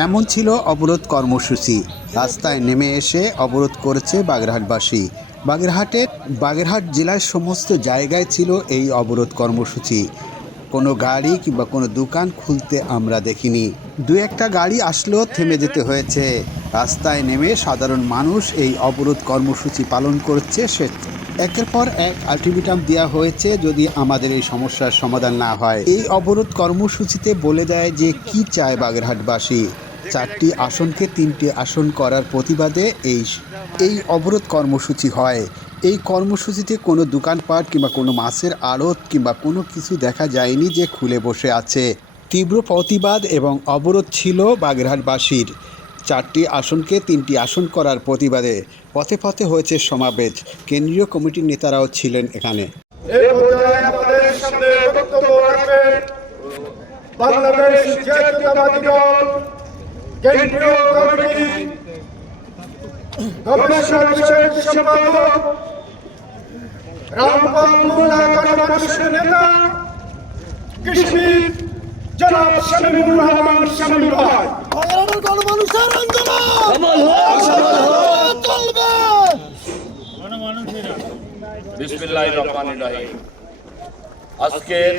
কেমন ছিল অবরোধ কর্মসূচি? রাস্তায় নেমে এসে অবরোধ করেছে বাগেরহাটবাসী। বাগেরহাটের, বাগেরহাট জেলার সমস্ত জায়গায় ছিল এই অবরোধ কর্মসূচি। কোনো গাড়ি কিংবা কোনো দোকান খুলতে আমরা দেখিনি। দু একটা গাড়ি আসলেও থেমে যেতে হয়েছে। রাস্তায় নেমে সাধারণ মানুষ এই অবরোধ কর্মসূচি পালন করছে সে একের পর এক আলটিমেটাম দেওয়া হয়েছে যদি আমাদের এই সমস্যার সমাধান না হয়। এই অবরোধ কর্মসূচিতে বলে দেয় যে কি চায় বাগেরহাটবাসী? চারটি আসনকে তিনটি আসন করার প্রতিবাদে এই এই অবরোধ কর্মসূচি হয়। এই কর্মসূচিতে কোনো দোকানপাট কিংবা কোনো মাছের আড়ত কিংবা কোনো কিছু দেখা যায়নি যে খুলে বসে আছে। তীব্র প্রতিবাদ এবং অবরোধ ছিল বাগেরহাটবাসীর। চারটি আসনকে তিনটি আসন করার প্রতিবাদে পথে পথে হয়েছে সমাবেশ। কেন্দ্রীয় কমিটির নেতারাও ছিলেন এখানে। বাংলাদেশ কেন্দ্রীয় কমিটি গবেষণা বিষয়ক সম্পাদক রামপাল মোল্লা গণমানুষের নেতা কৃষিবিদ জনাব শামীমুর রহমান শামীম ভাই গণমানুষের আন্দোলন চলবে আজকের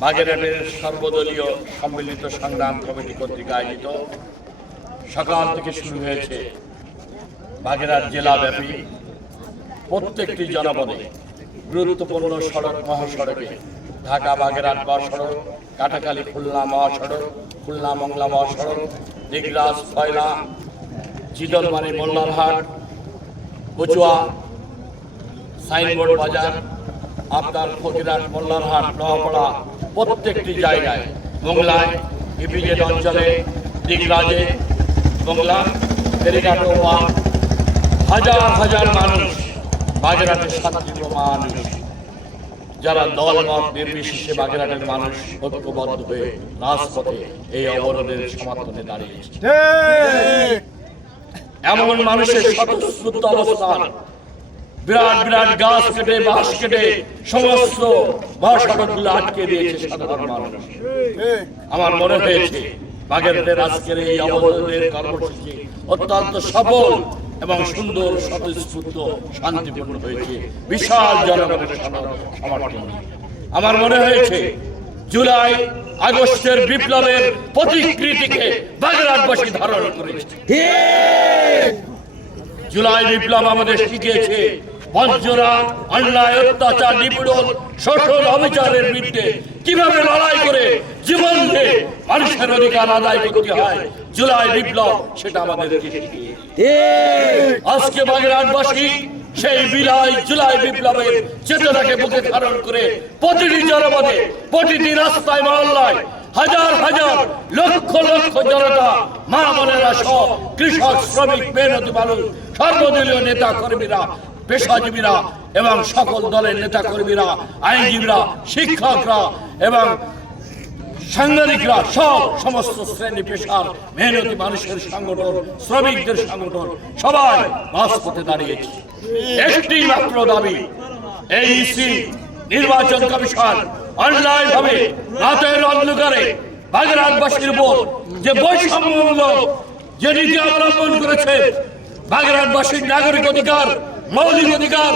বাগেরহাটের সর্বদলীয় সম্মিলিত সংগ্রাম কমিটি কর্তৃক আয়োজিত সকাল থেকে শুরু হয়েছে। বাগেরহাট জেলাব্যাপী প্রত্যেকটি জনপদে গুরুত্বপূর্ণ সড়ক মহাসড়কে ঢাকা বাগেরহাট মহাসড়ক, কাটাখালী খুলনা মহাসড়ক, খুলনা মংলা মহাসড়ক, দিগরাজ, ফয়লা চিদলমারি মোল্লারহাট, কচুয়া, সাইনবোর্ড বাজার, আপনার ফকিরাট মোল্লারহাট নহাপাড়া প্রত্যেকটি জায়গায় মোংলায়, ইপিজেড অঞ্চলে, দিগরাজে মোংলা ফেরিঘাটোয়া হাজার হাজার মানুষ বাগেরহাটের শান্তিপ্রিয় মানুষ যারা দল মত নির্বিশেষে বাগেরহাটের মানুষ ঐক্যবদ্ধ হয়ে রাজপথে এই অবরোধের সমর্থনে দাঁড়িয়েছে এমন মানুষের স্বতঃস্ফূর্ত অবস্থান, বিরাট বিরাট গাছ কেটে, বাঁশ কেটে, সমস্ত মহাসড়কগুলো আটকে দিয়েছে সাধারণ মানুষ। আমার মনে হয়েছে আজকের এই কর্মসূচি অত্যন্ত সফল এবং সুন্দর স্বতঃস্ফূর্ত, শান্তিপূর্ণ হয়েছে। বিশাল জনগণের সমর্থন। আমার মনে হয়েছে, জুলাই আগস্টের বিপ্লবের প্রতিকৃতিকে বাগেরহাটবাসী ধারণ করেছে। জুলাই বিপ্লব আমাদের শিখিয়েছে বঞ্চনা অন্যায়, অত্যাচার, নিপীড়ন, শোষণ, অবিচারের বিরুদ্ধে কীভাবে লড়াই করে জীবন মানুষের অধিকার আদায় করতে হয়। জুলাই বিপ্লব, সেটা আমাদের আজকে সেই বিলাই জুলাই বিপ্লবের চেতনাকে বুকে ধারণ করে প্রতিটি জনপদে, প্রতিটি রাস্তায়, মহল্লায় হাজার হাজার লক্ষ লক্ষ জনতা, মা বোনেরা কৃষক, শ্রমিক মানুষ, সর্বদলীয় নেতা কর্মীরা পেশাজীবীরা এবং সকল দলের নেতা কর্মীরা আইনজীবীরা, শিক্ষকরা এবং সাংবাদিকরা সব সমস্ত শ্রেণি পেশার মেহনতি মানুষের সংগঠন, শ্রমিকদের সংগঠন, সবাই রাজপথে দাঁড়িয়েছে। একটি মাত্র দাবি এই ইসি নির্বাচন কমিশন অন্যায় ভাবে রাতের অন্ধকারে বাগেরহাটবাসীর উপর যে বৈষম্যমূলক যে নীতি অবলম্বন করেছে, বাগেরহাটবাসীর নাগরিক অধিকার, মৌলিক অধিকার,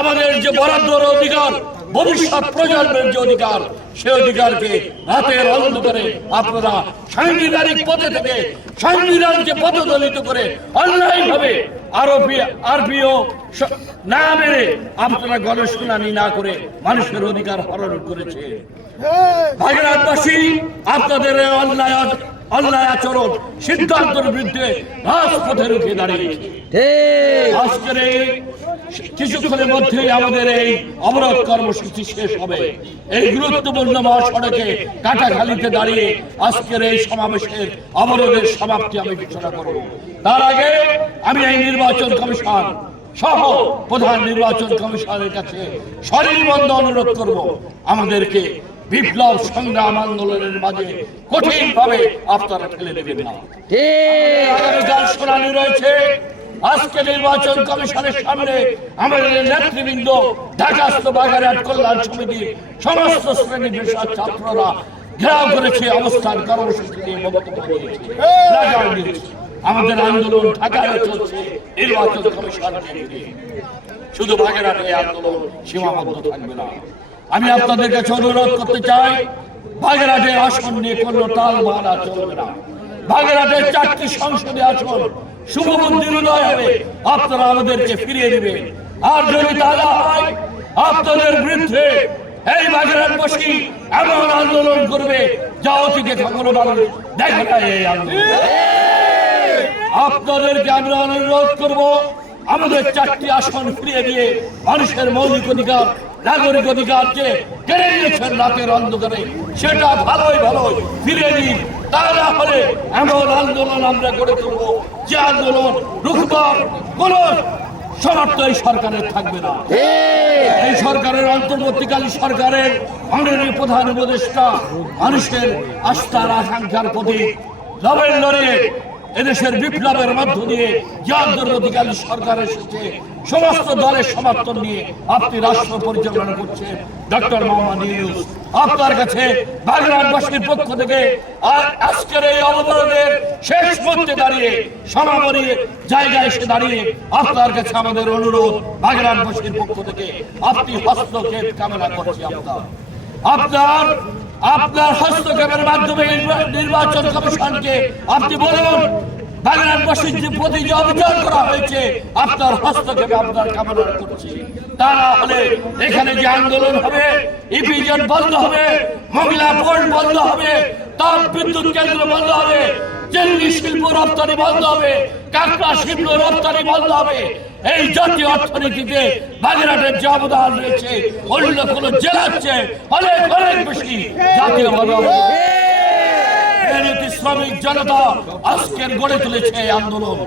আমাদের যে বরাদ্দর অধিকার ভবিষ্যৎ প্রজন্মের যে অধিকার সে অধিকারকে রাতের অন্ধকারে আপনারা সাংবিধানিক পথে থেকে সংবিধানকে পদদলিত করে অন্যায় ভাবে আরবি আরবিও না মেরে আপনারা গণশুনানি না করে মানুষের অধিকার হরণ করেছে বাগেরহাটবাসী আপনাদের এই অন্যায় অন্যায় আচরণ সিদ্ধান্তের বিরুদ্ধে রাজপথে রুখে দাঁড়িয়েছে আজকের এই কিছুক্ষণের মধ্যেই আমাদের এই অবরোধ কর্মসূচি শেষ হবে। এই গুরুত্বপূর্ণ মহাসড়কে কাটাখালিতে দাঁড়িয়ে আজকের এই সমাবেশের অবরোধের সমাপ্তি আমি ঘোষণা করব। তার আগে আমি এই নির্বাচন কমিশন সহ প্রধান নির্বাচন কমিশনের কাছে শরীর বন্ধ অনুরোধ করব। আমাদেরকে বিপ্লব সংগ্রাম আন্দোলনের মাঝে কঠিন ভাবে আপনারা ঠেলে দেবেন না। আগামীকাল শুনানি রয়েছে। আজকে নির্বাচন কমিশনের সামনে আমাদের নেতৃবৃন্দ ঢাকাস্থ বাগেরহাট কল্যাণ সমিতির সমস্ত শ্রেণি পেশার ছাত্ররা ঘেরাও করেছে অবস্থান কর্মসূচি নিয়ে বক্তব্য দিয়েছে। আমাদের আন্দোলন ঢাকায় চলছে নির্বাচন কমিশনকে শুধু বাগেরহাটে আন্দোলন সীমাবদ্ধ থাকবে না। আমি আপনাদের কাছে অনুরোধ করতে চাই বাগেরহাটের আসন নিয়ে কোনো তাল বাহানা চলবে না। বাগেরহাটের চারটি সংসদে আসন শুভবুদ্ধির উদয় হবে, আপনারা আমাদেরকে ফিরিয়ে দিবেন আর যদি তা না হয়, আপনাদের বিরুদ্ধে এই বাগেরহাটবাসী এমন আন্দোলন করবে যা অতীতে কখনো মানুষ দেখে নাই এই আন্দোলন। আপনাদেরকে আমরা অনুরোধ করব, আমাদের চারটি আসন ফিরিয়ে দিয়ে মানুষের মৌলিক অধিকার নাগরিক অধিকারকে কেড়ে নিয়েছেন রাতের অন্ধকারে। সেটা ভালোই ভালোই। ফিরিয়ে দিন তা না হলে এমন আন্দোলন আমরা গড়ে তুলব যে আন্দোলন রুখবার কোন সমর্থ এই সরকারের থাকবে না। এই সরকারের অন্তর্বর্তীকালীন সরকারের মাননীয় প্রধান উপদেষ্টা মানুষের আস্থার আকাঙ্ক্ষার প্রতি লড়াই লড়ে এদেশের বিপ্লবের মধ্য দিয়ে যে অন্তর্বর্তীকালীন সরকার এসেছে সমস্ত দলের সমর্থন নিয়ে আপনি রাষ্ট্র পরিচালনা করছেন ডক্টর মোহাম্মদ ইউনুস। আপনার কাছে বাগরানবাসীর পক্ষ থেকে আর আজকের এই অবতরণের শেষ মুহূর্তে দাঁড়িয়ে, সমাবরী জায়গায় এসে দাঁড়িয়ে আপনার কাছে আমাদের অনুরোধ বাগরানবাসীর পক্ষ থেকে, আপনি হস্তক্ষেপ কামনা করছি আপনার। আপনার আপনার হস্তক্ষেপের মাধ্যমে নির্বাচন কমিশনকে আপনি বলুন বাংলাদেশের প্রতি যে অভিযান করা হয়েছে, আপনার হস্তক্ষেপে আপনার কামনা করছি। তা এখানে যে আন্দোলন হবে ইপিজেন বন্ধ হবে, মহিলা বোর্ড বন্ধ হবে, তাপ বিদ্যুৎ কেন্দ্র বন্ধ হবে চিংড়ি শিল্প রপ্তানি বন্ধ হবে, কাঁকড়া শিল্প রপ্তানি বন্ধ হবে। এই জাতীয় অর্থনীতিতে বাগেরহাটের যে অবদান রয়েছে, অন্য কোন জেলার চেয়ে অনেক অনেক বেশি জাতীয় মেহনতি শ্রমিক জনতা আজকের গড়ে তুলেছে এই আন্দোলন।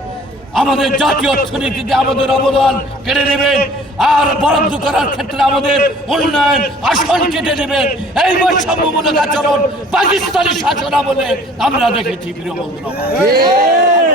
আমাদের জাতীয় অর্থনীতিতে আমাদের অবদান কেড়ে নেবেন, আর বরাদ্দ করার ক্ষেত্রে আমাদের উন্নয়ন আসন কেটে নেবেন। এই বৈষম্যমূলক আচরণ পাকিস্তানি শাসন আমলে আমরা দেখেছি, প্রিয়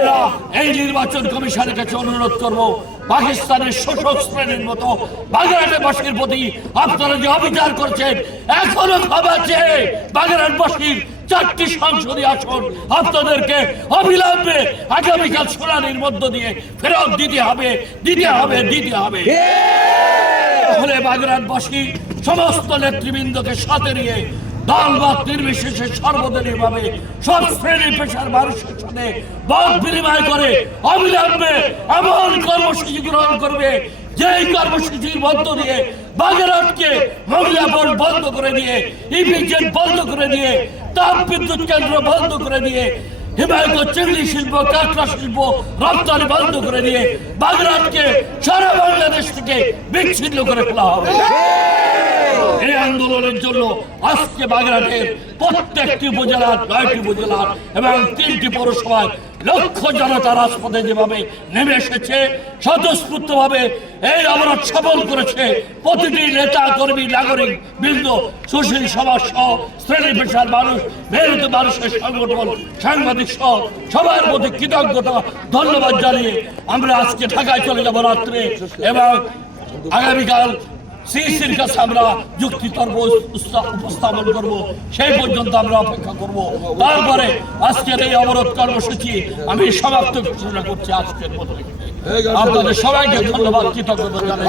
আমরা এই নির্বাচন কমিশনের কাছে অনুরোধ করব পাকিস্তানের শোষক শ্রেণির মতো বাগেরহাটবাসীর প্রতি আপনারা যে অবিচার করছেন এখনও ক্ষমা চেয়ে বাগেরহাটবাসীর চারটি সংসদীয় আসন আপনাদেরকে অবিলম্বে আগামীকাল শুনানির মধ্য দিয়ে ফেরত দিতে হবে দিতে হবে দিতে হবে। হলে বাগেরহাটবাসী সমস্ত নেতৃবৃন্দকে সাথে নিয়ে দলমত নির্বিশেষে সর্বদলীয় ভাবে সব শ্রেণি পেশার মানুষের সাথে মত বিনিময় করে অবিলম্বে এমন কর্মসূচি গ্রহণ করবে, যেই কর্মসূচির মধ্য দিয়ে বাগেরহাটকে মহিলা বোর্ড বন্ধ করে দিয়ে, ইপিজেড বন্ধ করে দিয়ে, তাপ বিদ্যুৎ কেন্দ্র বন্ধ করে দিয়ে, হিমায়ত চিংড়ি শিল্প, কাঁকড়া শিল্প রপ্তানি বন্ধ করে দিয়ে বাগেরহাটকে সারা বাংলাদেশ থেকে বিচ্ছিন্ন করে ফেলা হবে। আন্দোলনের জন্য আজকে বাগেরহাটের প্রত্যেকটি উপজেলার নয়টি উপজেলার এবং তিনটি পৌরসভায় লক্ষ জনতা রাজপথে যেভাবে নেমে এসেছে স্বতঃস্ফূর্ত ভাবে এই অবরোধ সফল করেছে প্রতিটি নেতা, কর্মী, নাগরিক, বৃন্দ, সুশীল সমাজ সহ শ্রেণি পেশার মানুষ, মেহনত মানুষের সংগঠন, সাংবাদিক সহ সবার প্রতি কৃতজ্ঞতা, ধন্যবাদ জানিয়ে আমরা আজকে ঢাকায় চলে যাব রাত্রে এবং আগামীকাল সিসির কাছে আমরা যুক্তি তর্ক উপস্থাপন করব। সেই পর্যন্ত আমরা অপেক্ষা করব। তারপরে আজকের এই অবরোধ কর্মসূচি আমি সমাপ্ত ঘোষণা করছি আজকের মতো। আপনাদের সবাইকে ধন্যবাদ, কৃতজ্ঞতা জানাই!